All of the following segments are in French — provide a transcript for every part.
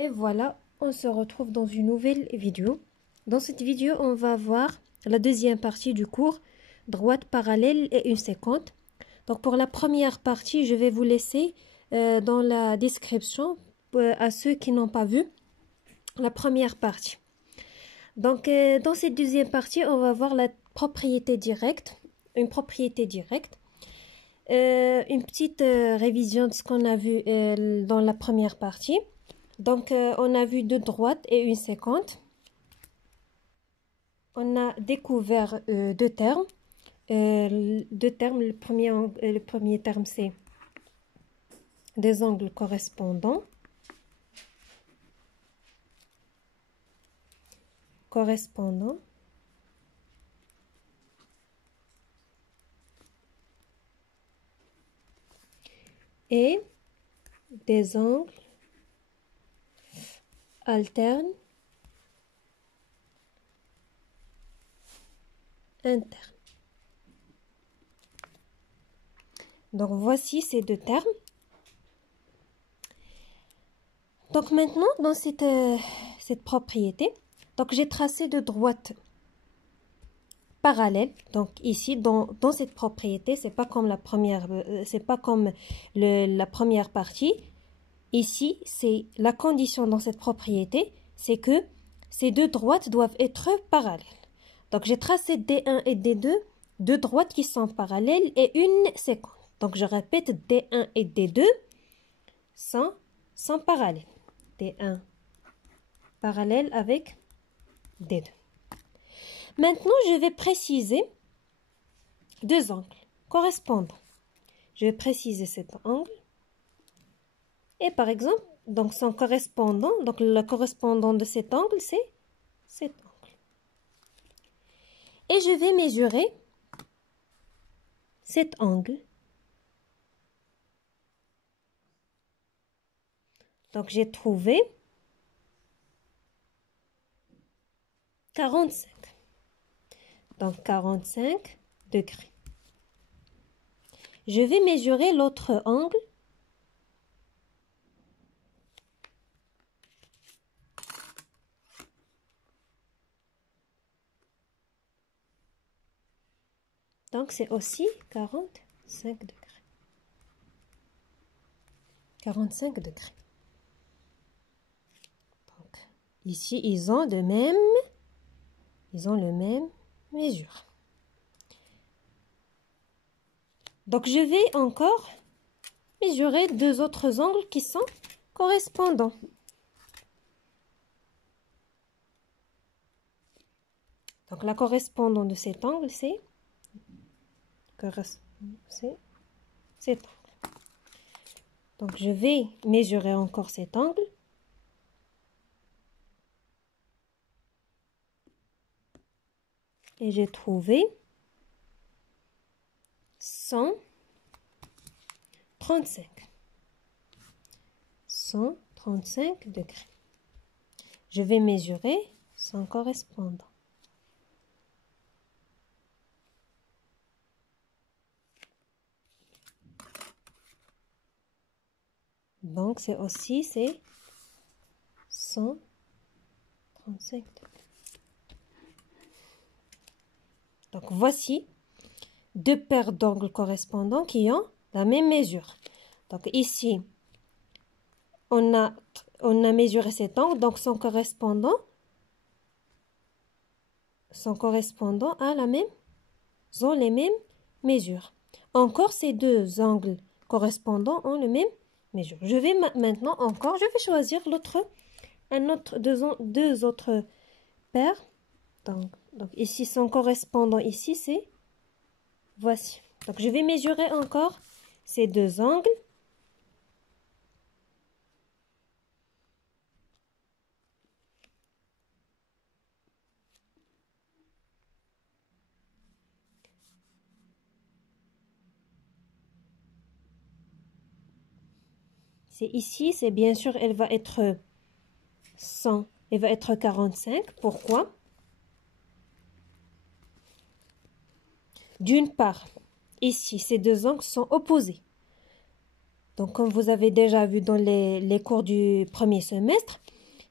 Et voilà, on se retrouve dans une nouvelle vidéo. Dans cette vidéo, on va voir la deuxième partie du cours, droite parallèle et une séquente. Donc pour la première partie, je vais vous laisser dans la description à ceux qui n'ont pas vu la première partie. Donc dans cette deuxième partie, on va voir la propriété directe, une propriété directe. Une petite révision de ce qu'on a vu dans la première partie. Donc, on a vu deux droites et une séquente. On a découvert deux termes. Le premier terme, c'est des angles correspondants. Et des angles alternes internes. Donc voici ces deux termes. Donc maintenant dans cette propriété, donc j'ai tracé deux droites parallèles. Donc ici dans cette propriété, c'est pas comme la première, la première partie. Ici, c'est la condition dans cette propriété, c'est que ces deux droites doivent être parallèles. Donc, j'ai tracé D1 et D2, deux droites qui sont parallèles et une séquente. Donc, je répète, D1 et D2 sont parallèles. D1 parallèle avec D2. Maintenant, je vais préciser deux angles correspondants. Je vais préciser cet angle. Et par exemple, donc son correspondant, donc le correspondant de cet angle, c'est cet angle. Et je vais mesurer cet angle. Donc j'ai trouvé 45. Donc 45 degrés. Je vais mesurer l'autre angle. Donc, c'est aussi 45 degrés. 45 degrés. Donc, ici, ils ont le même mesure. Donc, je vais encore mesurer deux autres angles qui sont correspondants. Donc, la correspondante de cet angle, c'est cet angle. Donc, je vais mesurer encore cet angle. Et j'ai trouvé 135. 135 degrés. Je vais mesurer son correspondant. Donc, c'est 135 degrés. Donc, voici deux paires d'angles correspondants qui ont la même mesure. Donc, ici, on a mesuré cet angle, donc son correspondant a ont les mêmes mesures. Encore, ces deux angles correspondants ont les mêmes mesures. Je vais maintenant choisir deux autres paires. Donc ici, son correspondant ici, c'est voici. Donc, je vais mesurer encore ces deux angles. C'est ici, c'est bien sûr, elle va être 100, elle va être 45. Pourquoi? D'une part, ici, ces deux angles sont opposés. Donc, comme vous avez déjà vu dans les cours du premier semestre,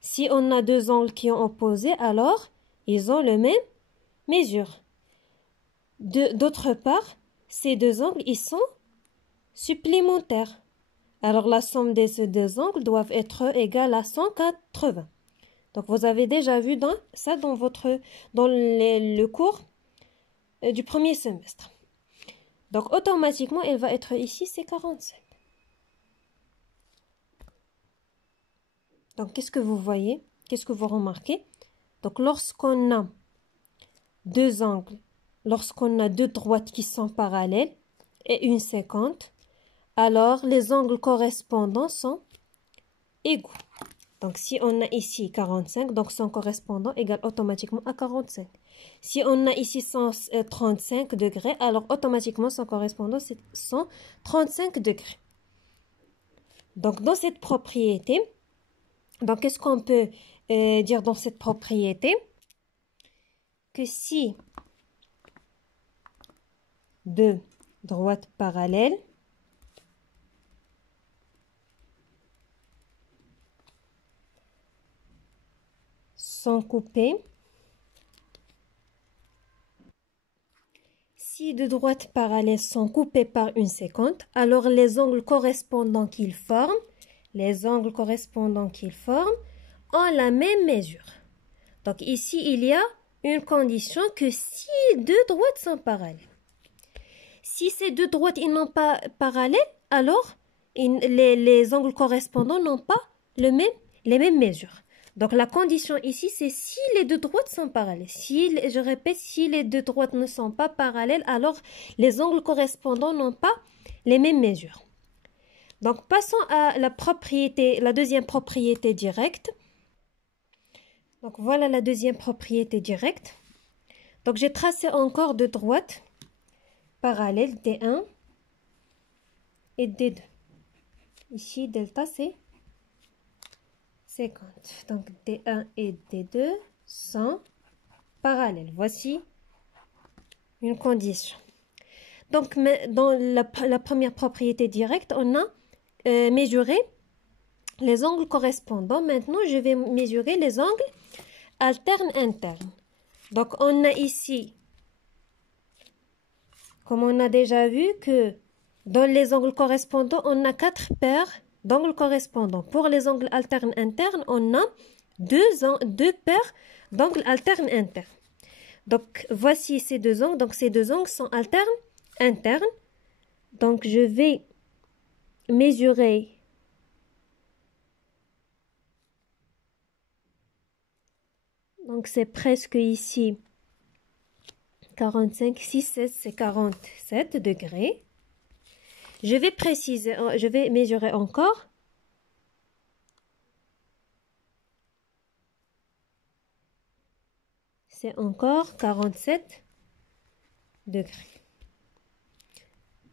si on a deux angles qui ont opposé, alors ils ont le même mesure. D'autre part, ces deux angles, ils sont supplémentaires. Alors, la somme de ces deux angles doivent être égale à 180. Donc, vous avez déjà vu ça dans le cours du premier semestre. Donc, automatiquement, elle va être ici, c'est 47. Donc, qu'est-ce que vous voyez? Qu'est-ce que vous remarquez? Donc, lorsqu'on a deux angles, lorsqu'on a deux droites qui sont parallèles et une séquente, alors les angles correspondants sont égaux. Donc, si on a ici 45, donc son correspondant égale automatiquement à 45. Si on a ici 135 degrés, alors automatiquement son correspondant c'est 135 degrés. Donc, dans cette propriété, donc qu'est-ce qu'on peut dire dans cette propriété? Que si deux droites parallèles sont coupées, si deux droites parallèles sont coupées par une séquente, alors les angles correspondants qu'ils forment ont la même mesure. Donc ici, il y a une condition que si deux droites sont parallèles. Si ces deux droites ils n'ont pas parallèles, alors les angles correspondants n'ont pas les mêmes mesures. Donc la condition ici, c'est si les deux droites sont parallèles. Je répète, si les deux droites ne sont pas parallèles, alors les angles correspondants n'ont pas les mêmes mesures. Donc passons à la deuxième propriété directe. Donc voilà la deuxième propriété directe. Donc j'ai tracé encore deux droites parallèles, D1 et D2. Ici, delta c'est 50. Donc D1 et D2 sont parallèles. Voici une condition. Donc dans la première propriété directe, on a mesuré les angles correspondants. Maintenant, je vais mesurer les angles alternes internes. Donc on a ici, comme on a déjà vu, que dans les angles correspondants, on a 4 paires d'angles correspondants. Pour les angles alternes internes, on a deux paires d'angles alternes internes. Donc, voici ces deux angles. Donc, ces deux angles sont alternes internes. Donc, je vais mesurer donc c'est presque ici 45, 6, 16, c'est 47 degrés. Je vais préciser, je vais mesurer encore. C'est encore 47 degrés.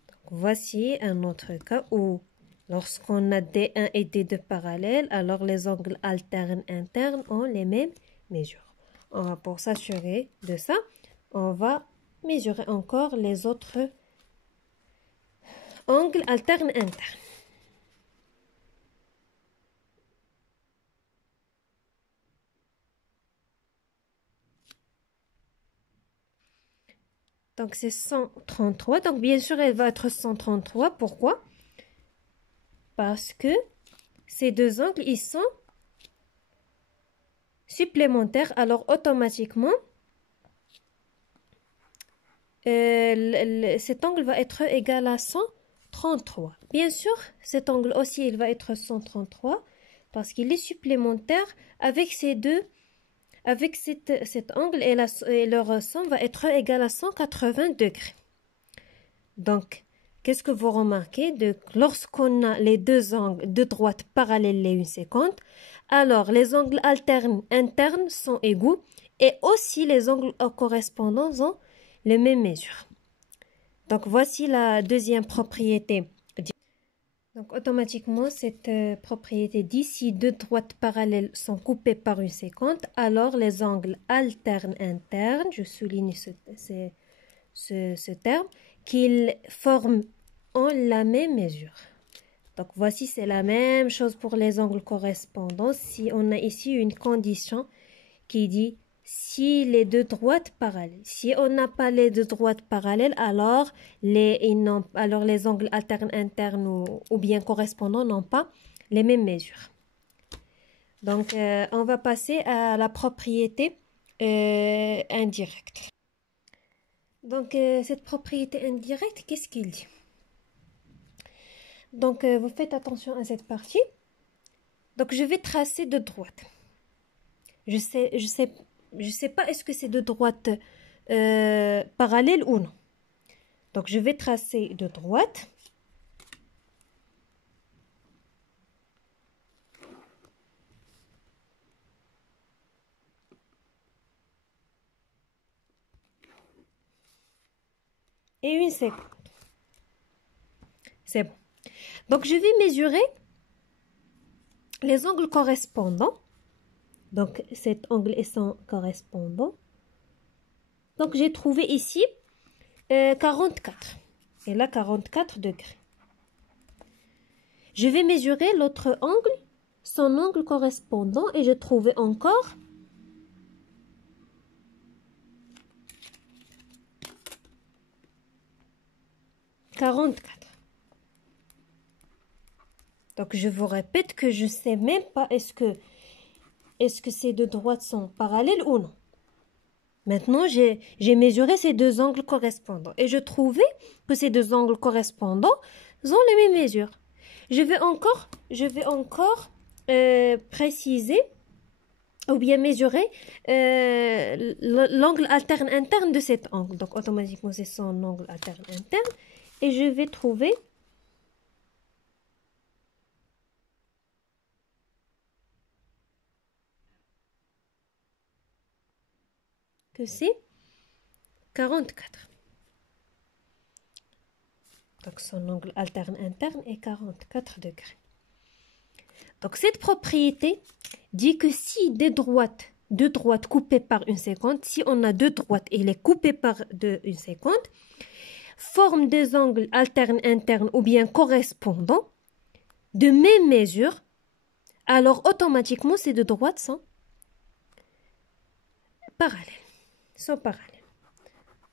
Donc, voici un autre cas où lorsqu'on a D1 et D2 parallèles, alors les angles alternes internes ont les mêmes mesures. Pour s'assurer de ça, on va mesurer encore les autres angles alternes internes. Donc, c'est 133. Donc, bien sûr, elle va être 133. Pourquoi? Parce que ces deux angles, ils sont supplémentaires. Alors, automatiquement, cet angle va être égal à 133. Bien sûr, cet angle aussi, il va être 133 parce qu'il est supplémentaire avec ces deux. Avec cet angle et leur somme va être égale à 180 degrés. Donc, qu'est-ce que vous remarquez? Lorsqu'on a les deux angles de droite parallèles et une séquente, alors les angles alternes internes sont égaux et aussi les angles correspondants ont les mêmes mesures. Donc, voici la deuxième propriété. Donc, automatiquement, cette propriété dit si deux droites parallèles sont coupées par une séquente, alors les angles alternes internes, je souligne ce terme, qu'ils forment ont la même mesure. Donc, voici, c'est la même chose pour les angles correspondants. Si on a ici une condition qui dit si les deux droites parallèles. Si on n'a pas les deux droites parallèles, alors les angles alternes internes ou bien correspondants n'ont pas les mêmes mesures. Donc, on va passer à la propriété indirecte. Donc, cette propriété indirecte, qu'est-ce qu'il dit? Donc, vous faites attention à cette partie. Donc, je vais tracer deux droites. Je sais pas est-ce que c'est deux droites parallèles ou non. Donc, je vais tracer deux droites. Et une seconde. C'est bon. Donc, je vais mesurer les angles correspondants. Donc, cet angle et son correspondant. Donc, j'ai trouvé ici 44. Et là, 44 degrés. Je vais mesurer l'autre angle, son angle correspondant, et je trouvais encore 44. Donc, je vous répète que je ne sais même pas est-ce que ces deux droites sont parallèles ou non. Maintenant, j'ai mesuré ces deux angles correspondants et je trouvais que ces deux angles correspondants ont les mêmes mesures. Je vais encore préciser ou bien mesurer l'angle alterne interne de cet angle. Donc, automatiquement, c'est son angle alterne interne et je vais trouver que c'est 44. Donc, son angle alterne interne est 44 degrés. Donc, cette propriété dit que si deux droites coupées par une seconde, si on a deux droites et les coupées par une seconde, forment des angles alternes internes ou bien correspondants de même mesure, alors automatiquement ces deux droites sont parallèles.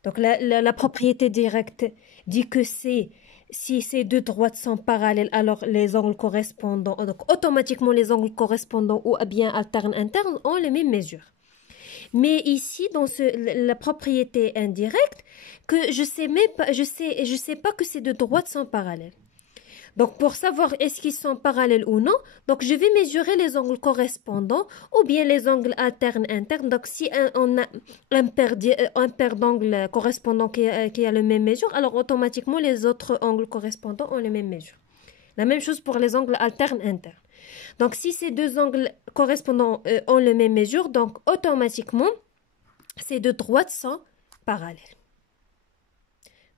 Donc, la propriété directe dit que si ces deux droites sont parallèles, alors les angles correspondants, donc automatiquement les angles correspondants ou bien alternes internes ont les mêmes mesures. Mais ici, dans la propriété indirecte, que je sais pas que ces deux droites sont parallèles. Donc, pour savoir est-ce qu'ils sont parallèles ou non, donc je vais mesurer les angles correspondants ou bien les angles alternes internes. Donc, si on a un paire d'angles correspondants qui a la même mesure, alors automatiquement les autres angles correspondants ont les mêmes mesures. La même chose pour les angles alternes internes. Donc, si ces deux angles correspondants ont les mêmes mesures, donc automatiquement ces deux droites sont parallèles.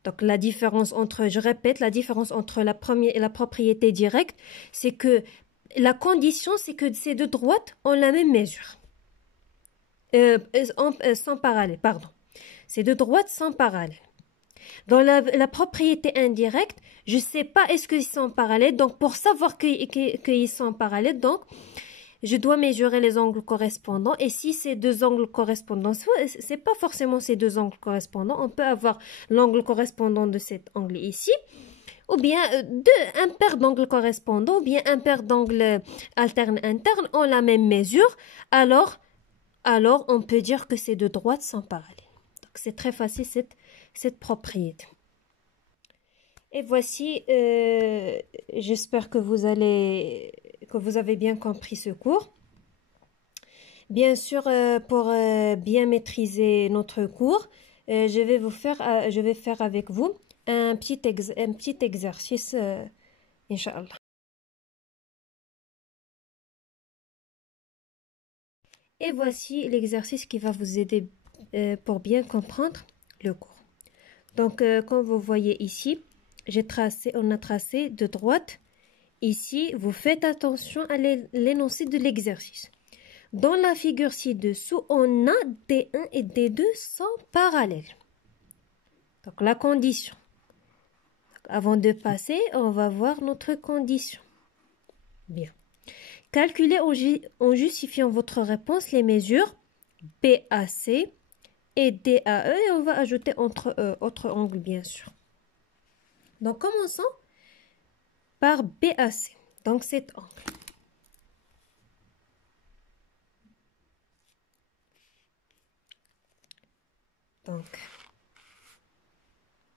Donc, la différence entre la propriété directe, c'est que la condition, c'est que ces deux droites ont la même mesure. Sont parallèles, pardon. Ces deux droites sont parallèles. Dans la propriété indirecte, je ne sais pas est-ce qu'ils sont parallèles. Donc, pour savoir qu'ils sont parallèles, donc, je dois mesurer les angles correspondants. Et si ces deux angles correspondants, ce n'est pas forcément ces deux angles correspondants. On peut avoir l'angle correspondant de cet angle ici. Ou bien un paire d'angles correspondants. Ou bien un paire d'angles alternes internes ont la même mesure. Alors, on peut dire que ces deux droites sont parallèles. Donc, c'est très facile cette propriété. Et voici, j'espère que vous avez bien compris ce cours. Bien sûr, pour bien maîtriser notre cours, je vais faire avec vous un petit exercice, Inch'Allah. Et voici l'exercice qui va vous aider pour bien comprendre le cours. Donc, comme vous voyez ici, on a tracé de droite. Ici, vous faites attention à l'énoncé de l'exercice. Dans la figure ci-dessous, on a D1 et D2 sont parallèles. Donc, la condition. Avant de passer, on va voir notre condition. Bien. Calculez en justifiant votre réponse les mesures BAC et DAE et on va ajouter autre angle bien sûr. Donc commençons par BAC, donc cet angle. Donc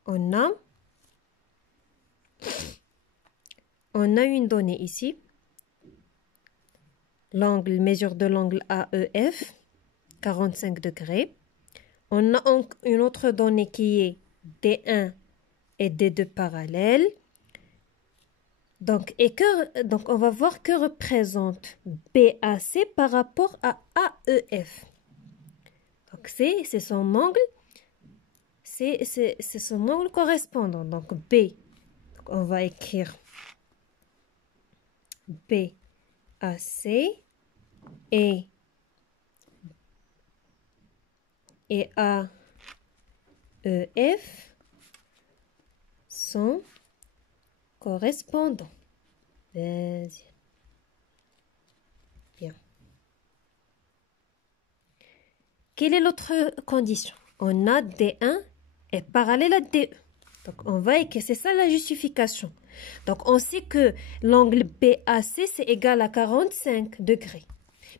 on a une donnée ici. L'angle, mesure de l'angle AEF, 45 degrés. On a une autre donnée qui est D1 et D2 parallèles. Donc, on va voir que représente BAC par rapport à AEF. Donc, c'est son angle. C'est son angle correspondant. Donc, B. Donc, on va écrire BAC et AEF sont correspondants. Vas-y. Bien. Quelle est l'autre condition? On a D1 est parallèle à DE. Donc, on va écrire, c'est ça la justification. Donc, on sait que l'angle BAC, c'est égal à 45 degrés.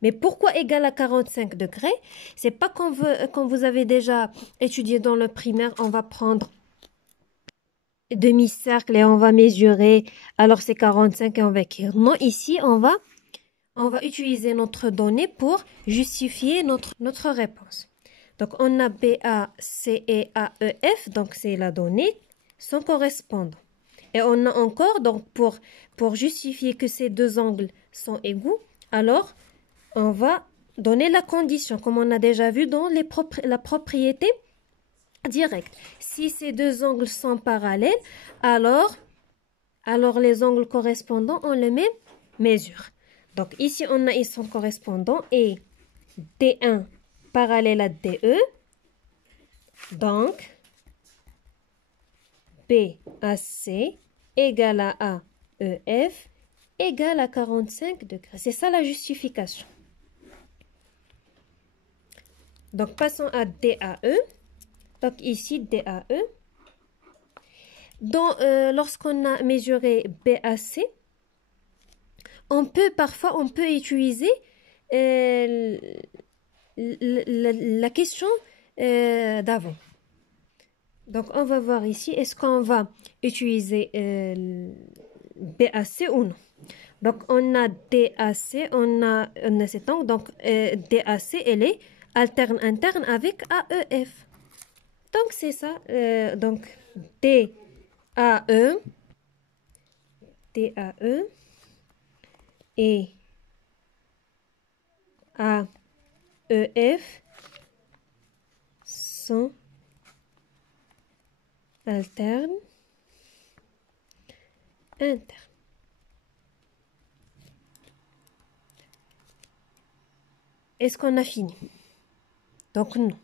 Mais pourquoi égal à 45 degrés? C'est pas comme vous avez déjà étudié dans le primaire, on va prendre demi-cercle et on va mesurer, alors c'est 45 et on va écrire. Non, ici, on va utiliser notre donnée pour justifier notre réponse. Donc, on a BAC et AEF, donc c'est la donnée, sont correspondants. Et on a encore, donc pour justifier que ces deux angles sont égaux, alors on va donner la condition, comme on a déjà vu dans la propriété directe. Si ces deux angles sont parallèles, alors les angles correspondants ont les mêmes mesures. Donc ici, ils sont correspondants et D1 parallèle à DE. Donc, BAC égale à AEF égale à 45 degrés. C'est ça la justification. Donc, passons à DAE. Donc, ici, DAE. Lorsqu'on a mesuré BAC, parfois, on peut utiliser la question d'avant. Donc, on va voir ici, est-ce qu'on va utiliser BAC ou non. Donc, on a DAC, on a cet angle. Donc, DAC, elle est interne avec AEF. Donc, c'est ça. Donc, DAE et AEF sont internes. Est-ce qu'on a fini? Donc, non.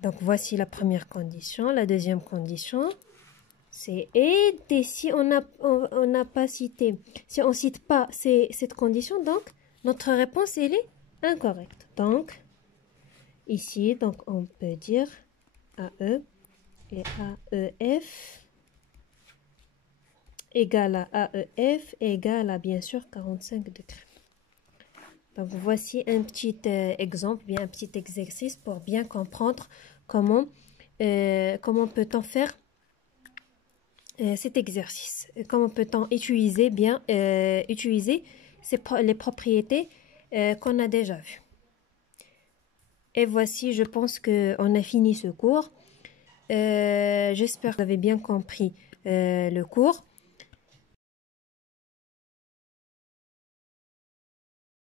Donc, voici la première condition. La deuxième condition, c'est et si on n'a pas cité, si on ne cite pas cette condition, donc, notre réponse, elle est incorrecte. Donc, ici, donc, on peut dire AE et AEF égale à AEF égale à, bien sûr, 45 degrés. Donc, voici un petit exemple, bien un petit exercice pour bien comprendre comment peut-on faire cet exercice. Comment peut-on utiliser les propriétés qu'on a déjà vues. Et voici, je pense qu'on a fini ce cours. J'espère que vous avez bien compris le cours.